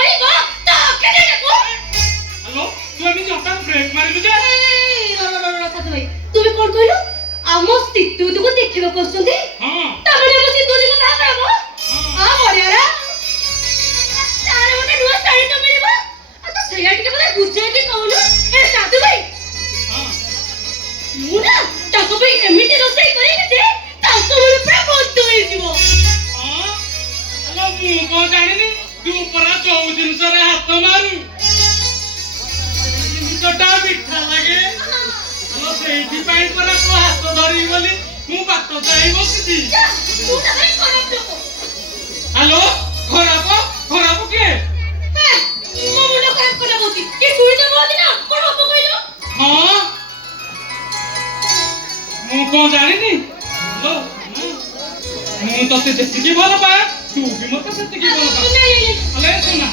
ମାରିବ ତ କେତେ ଦେଖୁ ହ୍ୟାଲୋ ତୁ ଏମିତି ହଠାତ୍ ବ୍ରେକ୍ ମାରିଲୁ ଯେ ସାଧୁ ଭାଇ ତୁମେ କଣ କହିଲ ଆମ ସ୍ଥିତିକୁ ଦେଖିବାକୁ ଆସୁଛନ୍ତି ତାମାନେ ଆମ ସ୍ଥିତିକୁ ବାହା କରାବ ହଁ ବଢିଆ ତାର ଗୋଟେ ନୂଆ ଶାଢୀ ତ ମିଳିବ ଆଉ ତ ସେଇଆ ଟିକେ ମୋତେ ବୁଝେଇକି କହୁନୁ ଏ ସାଧୁ ଭାଇ ମୁଁ ନା ତାଙ୍କ ପାଇଁ ଏମିତି ରୋଷେଇ କରିବି ଯେ ତାଙ୍କ ମନ ପୁରା ବନ୍ଦ ହେଇଯିବ ହ୍ୟାଲୋ ମୁଁ କଣ ଜାଣିନି ତୁ ପରା ଯୋଉ ଜିନିଷରେ ହାତ ମାରୁ ଜିନିଷଟା ମିଠା ଲାଗେ ସେଇଥିପାଇଁ ପରା ତୁ ହାତ ଧରିବି ବୋଲି ମୁଁ ବାଟ ଚାହିଁ ବସିଛି ହ୍ୟାଲୋ ଖରାପ କିଏ ମୋ ମୁଣ୍ଡ ଖରାପ କଲା ବସି କିଏ ଶୁଣିଛ ବୋଧେ ନା କଣ ହବ କହିଲ ହଁ ମୁଁ କଣ ଜାଣିନି ହ୍ୟାଲୋ ମୁଁ ତତେ ଯେତିକି ଭଲ ପାଏ ତୁ ବି ମତେ ସେତିକି ଭଲ ପାଏ ହେଲେ ଶୁଣା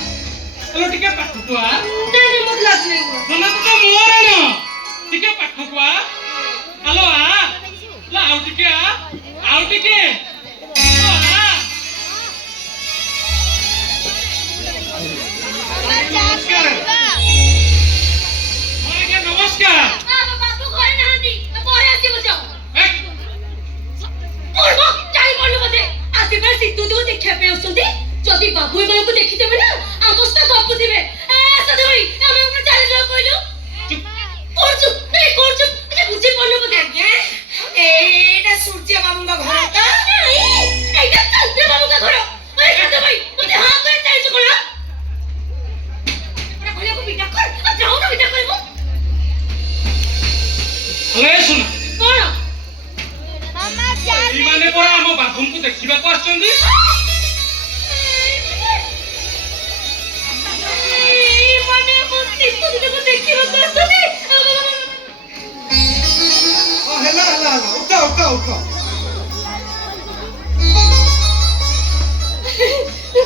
ହେଲେ ଟିକେ ପାଖକୁ ଆ ମତେ ଲାଗୁନି ଶୁଣା ତୁ ତ ମୋର ନା ଟିକେ ପାଖକୁ ଆ ହ୍ୟାଲୋ ଆଉ ଟିକେ ଆଉ ଟିକେ ନମସ୍କାର ଆଜ୍ଞା ନମସ୍କାର ବାବୁ ଘରେ ନାହାନ୍ତି ପରେ ଆସିବ ଯାଅ ପଢବ ଯାଇ ପଢିବ ବୋଧେ ଆସିବେ ସିତୁକୁ ଦେଖିବା ପାଇଁ ଆସୁଛନ୍ତି ଯଦି ବାବୁ ଏମାନଙ୍କୁ ଦେଖିଦେବେ ନା ଆଙ୍କ ସହିତ ଗପୁଥିବେ ସାଧୁ ଭାଇ ଆମେ ଉପରେ ଚାଲି ଯାଉ କହିଲୁ କରୁଛୁ ଏଟା ବୁଝି ପଡିଲ ବୋଧେ ଆଜ୍ଞା ଏଇଟା ସୂର୍ଯ୍ୟ ବାବୁଙ୍କ ଘର ତ ଏଇଟା ଚନ୍ଦ୍ର ବାବୁଙ୍କ ଘର ସାଧୁ ଭାଇ ମତେ ହଁ করে ଚାଲିଛୁ କଣ ଏଟା କହିବାକୁ ବିଦା କର ଆଉ ଯାଉ ନା ବିଦା କରିବୁ ହେଲେ ଶୁଣ କଣ ଏଇମାନେ ପରା ଆମ ବାବୁଙ୍କୁ ଦେଖିବାକୁ ଆସିଛନ୍ତି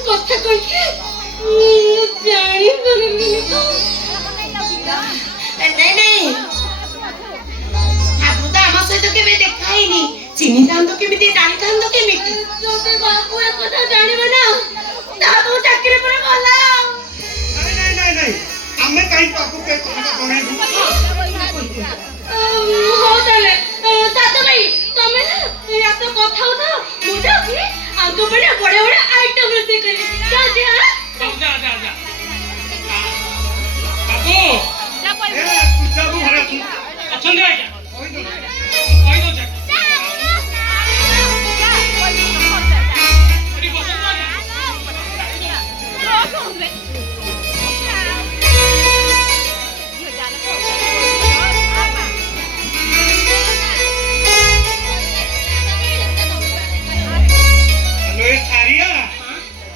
କଥା କହିକି ମୁଁ ଜାଣିପାରିଲିନି ନାଇଁ ଆପଣ ତ ଆମ ସହିତ କେବେ ଦେଖା ହେଇନି ଚିହ୍ନିଥାନ୍ତ କେମିତି ଜାଣିଥାନ୍ତ କେମିତି ଯଦି ବାବୁ ଏ କଥା ଜାଣିବ ନା ତାକୁ ଚାକିରି ପରେ ଗଲା ନାଇଁ ଆମେ କାହିଁ ତାକୁ ଜଣେଇବୁ ହଉ ତାହେଲେ ସାଧୁ ଭାଇ ତମେ ନା ୟା ତ କଥା ହଉଥାଅ ମୁଁ ଯାଉଛି ଆଗ ବଢିଆ ବଢିଆ ଆଇଟମ ରୋଷେଇ କରିବି ଯାଉଛି ଯା ବାବୁ ଘରେ ଅଛନ୍ତି ଆଜ୍ଞା କହିଦଉଛି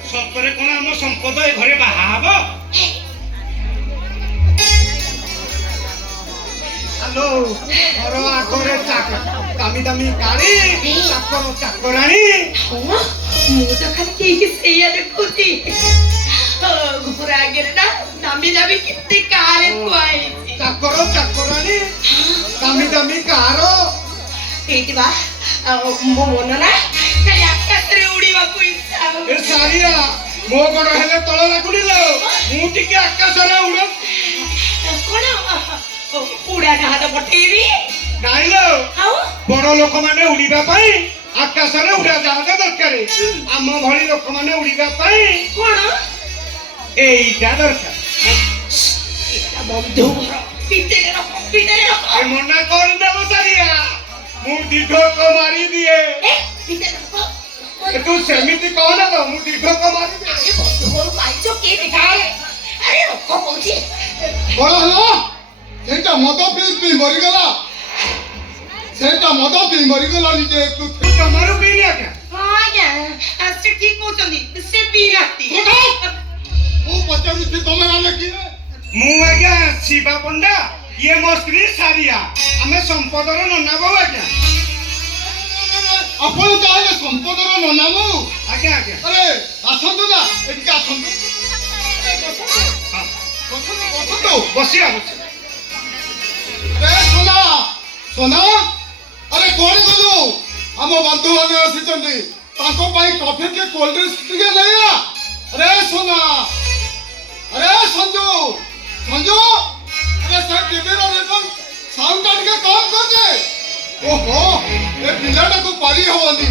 ସତରେ କଣ ଆମ ସମ୍ପଦ ଏ ଘରେ ବାହା ହବ ହ୍ୟାଲୋ ଘର ଆଗରେ ଦାମୀ ଗାଡି ଚାକରାଣୀ ମୁଁ ତ ଖାଲି ଠିକ ସେଇଆ ଦେଖୁଛି ଘର ଆଗରେ ନା ଦାମୀ କେତେ କାରେ ଥୁଆ ହେଇଛି ଚାକରାଣୀ ଦାମୀ କାର ଏଇଠି ବା ମୋ ମନ ନା ଖାଲି ଆକାଶରେ ଉଡିବାକୁ ଇଚ୍ଛା ଏ ସାରିଆ ମୋ ଗୋଡ ହେଲେ ତଳ ଲାଗୁନି ଲୋ ମୁଁ ଟିକେ ଆକାଶରେ ଉଡ କଣ ଉଡା ଜାହାଜ ପଠେଇବି ନାଇଁ ଲୋ ଆଉ ବଡ ଲୋକମାନେ ଉଡିବା ପାଇଁ ଆକାଶରେ ଉଡା ଜାହାଜ ଦରକାର ଆମ ଭଳି ଲୋକମାନେ ଉଡିବା ପାଇଁ କଣ ଏଇଟା ଦରକାର ବନ୍ଧୁ ଘର ଭିତରେ ରଖ ମନା କରିଦେବ ସାରିଆ ମୁଁ ଦୀର୍ଘକ ମାରି ଦିଏ ତୁ ସେମିତି କହନା ତ ମୁଁ ଦୀର୍ଘକ ମାରି ଦିଏ ବନ୍ଧୁ ଘର ପାଇଛ କିଏ ଦେଖାଏ ଆରେ ରଖ କହୁଛି କଣ ହେଲା ସେଇଟା ମଦ ପିଇ ମରିଗଲା ସେଇଟା ମଦ ପିଇ ମରିଗଲା ନିଜେ ତୁ ଜମାରୁ ପିଇନି ଆଜ୍ଞା ହଁ ଆଜ୍ଞା ସେ ଠିକ କହୁଛନ୍ତି ସେ ପିଇ ନାହାନ୍ତି ମୁଁ ପଚାରୁଛି ତମେ ମାନେ କିଏ ମୁଁ ଆଜ୍ଞା ଶିବା ପଣ୍ଡା ଇଏ ମୋ ସ୍ତ୍ରୀ ସାରିଆ ଆମେ ସମ୍ପଦର ନନା ବୋଉ ଆଜ୍ଞା ଆପଣ ତାହେଲେ ସମ୍ପଦର ନନା ବୋଉ ଆଜ୍ଞା ଆରେ ଆସନ୍ତୁ ନା ଏଠିକି ଆସନ୍ତୁ ବସିବା সোনা আরে কোন গলু ଆମ ବନ୍ଧୁମାନେ ଆସିଛନ୍ତି ତାଙ୍କ ପାଇଁ କଫି କି କୋଲ୍ଡ ଡ୍ରିଙ୍କ୍ସ ଟିକେ ନେଇଆ ରେ সোনা সঞ্জু সঞ্জু আরে সে টিভির রিমোট সাউন্ডটা ଟିକେ কম করছে ওহো এ পিলাটাକୁ পারি হবনি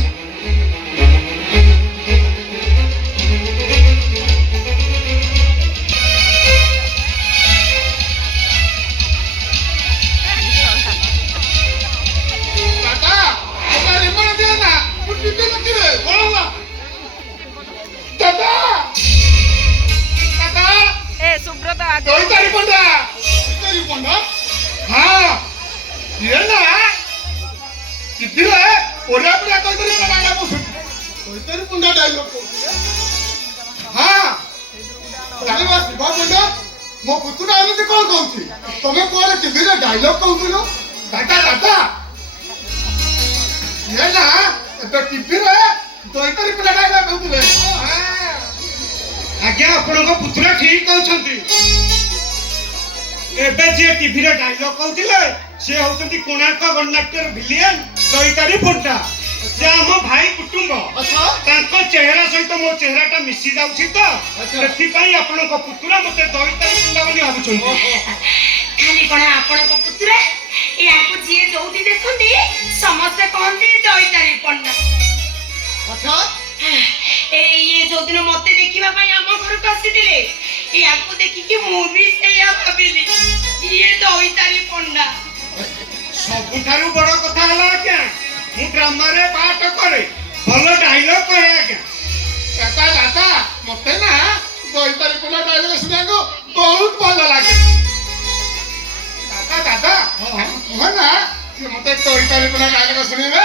দাদা এটা রিমোট দিয়ে না টিভি নাকি রে বলো না দাদা দাদা এ সুব্রত আগে দইতারি পন্ডা দইতারি পন্ডা হ্যাঁ ये ना कितीला ओऱ्या पुऱ्या काहीतरी लागायला बसून দইতারি পন্ডা ডায়লগ করছিলে हा আরে বাস শিবা পন্ডা ମୋ ପୁତୁରା ଏମିତି କଣ କହୁଛି ତମେ କୁଆଡେ ଟିଭିରେ ଡାଇଲଗ କହୁଥିଲ दादा दादा ये ना ଏବେ ଟିଭିରେ ଦଇତାରି ପିଲା ଗାଇଲା କହୁଥିଲେ ଆଜ୍ଞା ଆପଣଙ୍କ ପୁତୁରା ଠିକ କହୁଛନ୍ତି ଏବେ ଯିଏ ଟିଭିରେ ଡାଇଲଗ କହୁଥିଲେ ସେ ହଉଛନ୍ତି କୋଣାର୍କ ଗଣନାଟ୍ୟର ଭିଲିଆନ ଦଇତାରି ପଣ୍ଡା ସେ ଆମ ଭାଇ କୁଟୁମ୍ବ ଆଚ୍ଛା ତାଙ୍କ ଚେହେରା ସହିତ ମୋ ଚେହେରାଟା ମିଶି ଯାଉଛି ତ ଆଚ୍ଛା। ସେଥିପାଇଁ ଆପଣଙ୍କ ପୁତୁରା ମତେ ଦଇତାରି ପଣ୍ଡା ବୋଲି ଭାବୁଛନ୍ତି ଖାଲି କଣ ଆପଣଙ୍କ ପୁତୁରା ୟାକୁ ଯିଏ ଯୋଉଠି ଦେଖନ୍ତି ସମସ୍ତେ କହନ୍ତି ଦଇତାରି ପଣ୍ଡା ଆଚ୍ଛା ଇଏ ଯୋଉଦିନ ମତେ ଦେଖିବା ପାଇଁ ଆମ ଘରକୁ ଆସିଥିଲେ ୟାକୁ ଦେଖିକି ମୁଁ ବି ସେଇଆ ଭାବିଲି ଇଏ ଦଇତାରି ପଣ୍ଡା ସବୁଠାରୁ ବଡ କଥା ହେଲା ଆଜ୍ଞା ମୁଁ ଡ୍ରାମାରେ ପାଠ କରେ ଭଲ ଡାଇଲଗ କହେ ଆଜ୍ଞା ଦାଦା ଦାଦା ମତେ ନା ଦଇତାରି ପଣ୍ଡା ଡାଇଲଗ ଶୁଣିବାକୁ ବହୁତ ଭଲ ଲାଗେ ଦାଦା ଦାଦା କୁହ ନା ସେ ମତେ ଦଇତାରି ପଣ୍ଡା ଡାଇଲଗ ଶୁଣିବେ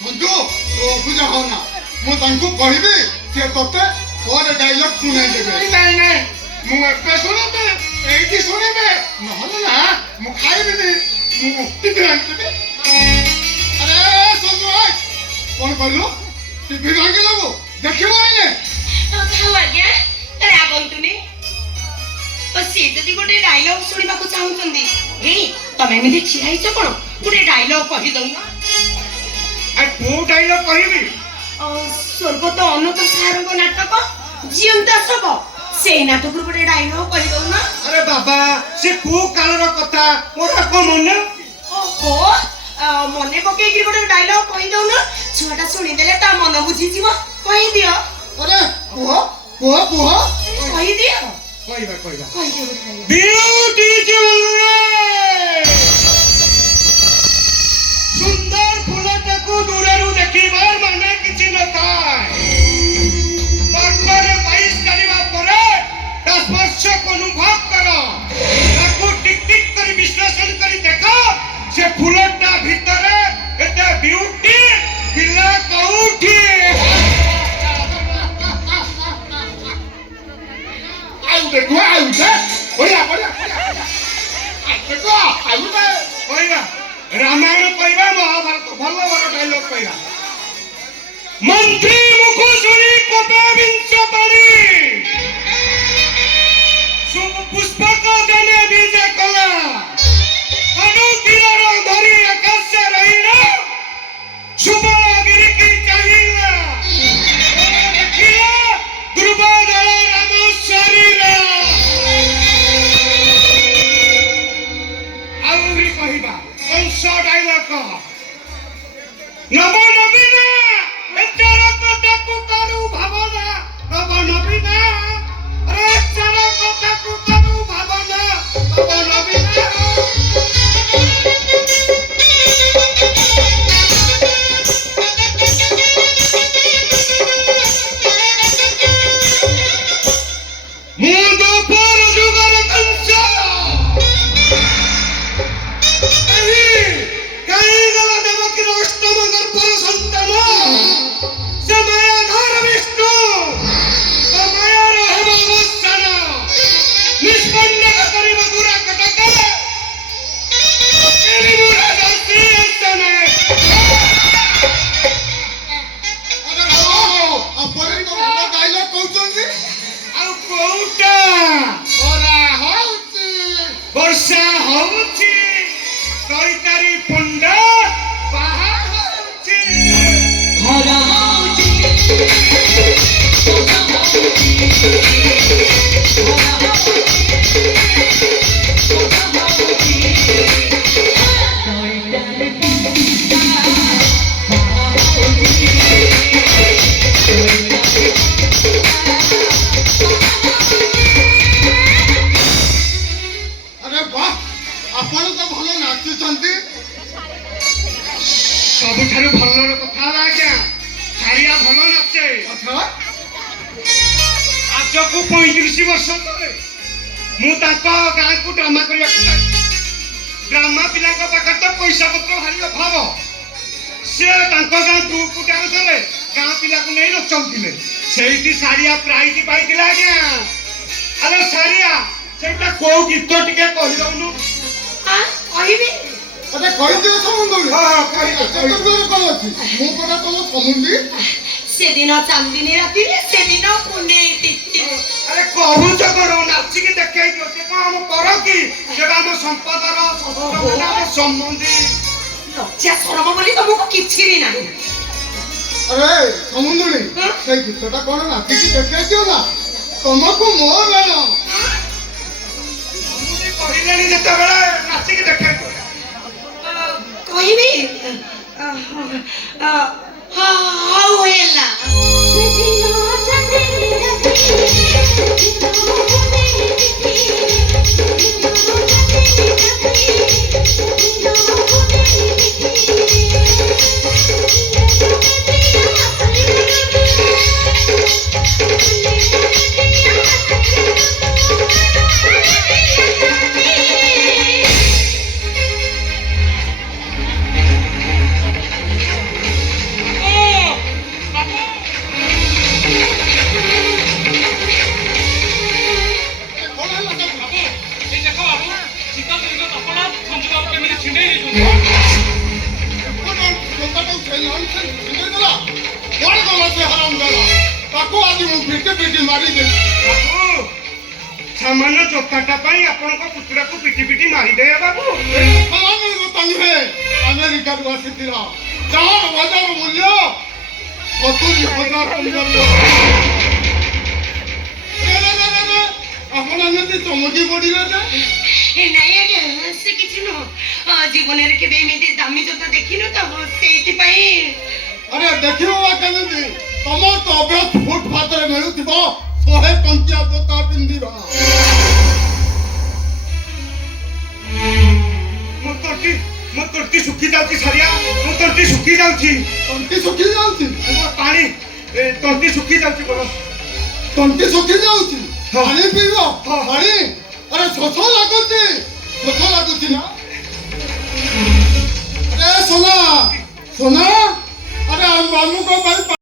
ସଞ୍ଜୁ ତୁ ଅବୁଝ ହନା ମୁଁ ତାଙ୍କୁ କହିବି ସେ ତତେ ପରେ ଡାଇଲଗ ଶୁଣେଇ ଦେବେ ନାଇଁ ନାଇଁ ମୁଁ ଏବେ ଶୁଣିବି ଏଇଠି ଶୁଣିବି ନହେଲେ ନା ମୁଁ ଖାଇବିନି ମୁଁ ଟିଭି ଆଣିଦେବି ଆରେ ସଞ୍ଜୁ ଭାଇ କଣ କହିଲୁ ଟିଭି ଭାଙ୍ଗି ଦେବୁ ଦେଖିବୁ ଆଇନେ ଥାଉ ଆଜ୍ଞା ରାଗନ୍ତୁନି ସିଏ ଯଦି ଗୋଟେ ଡାଇଲଗ ଶୁଣିବାକୁ ଚାହୁଁଛନ୍ତି ତମେ ଏମିତି ଠିଆ ହେଇଛ କଣ ଗୋଟେ ଡାଇଲଗ କହିଦଉନ ଆଉ କୋଉ ଡାଇଲଗ କହିବି ସ୍ୱର୍ଗତ ଅନନ୍ତ ସାରଙ୍କ ନାଟକ ଜିଅନ୍ତା ଶବ ସେଇ ନାଟକରୁ ଗୋଟେ ଡାଇଲଗ କହିଦଉନ ଆରେ ବାବା ସେ କୋଉ କାଳର କଥା ମୋର କଣ ମନେ ଓହୋ ମନେ ପକେଇକି ଗୋଟେ ଡାଇଲଗ କହିଦଉନ ଛୁଆଟା ଶୁଣିଦେଲେ ତା ମନ ବୁଝିଯିବ କହିଦିଅ ଆରେ କୁହ କୁହ କୁହ କହିଦିଅ କହିବା କହିବା କହିଦିଅ ଗୋଟେ dialogue। Beautiful ସୁନ୍ଦର ଫୁଲଟାକୁ ଦୂରରୁ ଦେଖିବାର ମାନେ କିଛି ନଥାଏ ପାଖରେ ପାଇସ୍ କରିବା ପରେ ତା ସ୍ପର୍ଶକୁ ଅନୁଭବ କର ତାକୁ ଟିକ ଟିକ କରି ବିଶ୍ଳେଷଣ କରି ଦେଖ ସେ ଫୁଲଟା ଭିତରେ ଏତେ ବିୟୁଟି ପିଲା କୋଉଠି ଆଉ ଦେଖ ଆଉ ଦେ ବଢିଆ ବଢିଆ ଦେଖ ଆଉ ଦେ କହିବା ରାମାୟଣ କହିବା ମହାଭାରତ ଭଲ ଭଲ ଡାଇଲଗ କହିବା ମନ୍ତ୍ରୀ ମୁଖ ଶୁଣି କବେ ବିଂଶ ପାଣି ପୁଷ୍ପକ ଦେନେ ବିଜେ କଲା ଅନୁ ତୀରର ଧରି ଆକାଶ ରହିଲା ସୁବଳ ଗିରିକି ଚାହିଁଲା ଦେଖିଲା ଧ୍ରୁବ ଦଳ ରାମ ଶରୀର ଆହୁରି କହିବା କଂସ ଡାଇଲଗ ନବ ନବୀନା ଏଚାର କଥାକୁ କରୁ ଭାବନା ନବ ନବୀନା ରେ ଏଚାର କଥାକୁ କରୁ ଭାବନା ସବୁଠାରୁ ଭଲର କଥା ହେଲା ଆଜ୍ଞା ସାରିଆ ଭଲ ନାଚେ। ଆଚ୍ଛା ଆଜକୁ 35 ବର୍ଷ ତଳେ ମୁଁ ତାଙ୍କ ଗାଁକୁ ଡ୍ରାମା କରିବାକୁ ଯାଇଥିଲି। ଡ୍ରାମା ପିଲାଙ୍କ ପାଖରେ ତ ପଇସା ପତ୍ର ଭାରି ଅଭାବ। ସେ ତାଙ୍କ ଗାଁ ଗ୍ରୁପ ଡ୍ୟାନ୍ସରେ ଗାଁ ପିଲାକୁ ନେଇ ନଚାଉଥିଲେ। ସେଇଠି ସାରିଆ ପ୍ରାଇଜ ପାଇଥିଲା ଆଜ୍ଞା। ଆରେ ସାରିଆ ସେଇଟା କୋଉ ଗୀତ ଟିକେ କହିଦଉନୁ। କହିବି ଆରେ କହିଦିଅ ସମୁନ୍ଦରୀ। ହଁ କହିଦିଅ ଚତୁର୍ଥରେ କଣ ଅଛି ମୁଁ ପରା ତମ ସମୁନ୍ଦରୀ। ସେଦିନ ଚାନ୍ଦିନୀ ରାତିରେ ସେଦିନ ପୁନେଇ ତିଥି। ଆରେ କହୁଛ କଣ ନାଚିକି ଦେଖେଇ ଦିଅ। ସେ କଣ ଆମ ପର କି ସେ ଆମ ସମ୍ପଦର ଶ୍ୱଶୁର ଆମ ସମ୍ବନ୍ଧୀ। ଲଜ୍ଜା ସରମ ବୋଲି ତମକୁ କିଛି ବି ନାହିଁ। ଆରେ ସମୁନ୍ଦରୀ ସେଇ ଗୀତଟା କଣ ନାଚିକି ଦେଖେଇ ଦିଅ ନା ତମକୁ ମୋ ବେଳ କହିଲେଣି ଯେତେବେଳେ ନାଚିକି ଦେଖେଇ ଦିଅ। କହିବି ହଉ ହେଲା। କଣ ହେଲା ସବୁ? ବାବୁ ଏଇ ଦେଖ ବାବୁ ଶୀତ ଦିନ ଆପଣ ସଞ୍ଜୁ ବାବୁ କେମିତି ଛିଣ୍ଡେଇ ଦେଇଛନ୍ତି। ଏପଟେ ଜୋତାଟାକୁ ସେଇ ନନ୍ସେନ୍ସ ଛିଣ୍ଡେଇଦେଲା। କୁଆଡ଼େ ଗଲା ସେ ହରାମଜାଦା? ତାକୁ ଆଜି ମୁଁ ପିଟି ମାରିଦେବି। ବାବୁ ସାମାନ୍ୟ ଜୋତାଟା ପାଇଁ ଆପଣଙ୍କ ପୁତୁରାକୁ ପିଟି ପିଟି ମାରିଦେବେ ବାବୁ। ସାଲାମୀ କଥା ନୁହେଁ ଆମେରିକାରୁ ଆସିଥିଲା। ଯାହାର ବଜାର ମୂଲ୍ୟ 70,000 ଟଙ୍କା। ଆପଣ ଏମିତି ଚମକି ପଡ଼ିଲେ ଯେ ନାଇଁ ଆଜ୍ଞା ସେ କିଛି ନୁହଁ। ଜୀବନରେ କେବେ ଏମିତି ଦାମୀ ଜୋତା ଦେଖିନୁ ତ ସେଇଥିପାଇଁ। ଆରେ ଦେଖିବ ବା କେମିତି ତମର ତ ଅଭ୍ୟାସ ଫୁଟପାଥରେ ମିଳୁଥିବ 100 ଟଙ୍କିଆ ଜୋତା ପିନ୍ଧିବା। ମୋ ତଣ୍ଟି ଶୁଖି ଯାଉଛି ସାରିଆ। ମୋ ତଣ୍ଟି ଶୁଖି ଯାଉଛି। ତଣ୍ଟି ଶୁଖି ଯାଉଛି ପାଣି ତଣ୍ଟି ଶୁଖି ଯାଉଛି ବଡ଼। ତଣ୍ଟି ଶୁଖି ଯାଉଛି ପାଣି ପିଇବ ହଁ। ପାଣି। ଆରେ ଶୋଷ ଲାଗୁଛି ନା? ଆରେ সোনা সোনা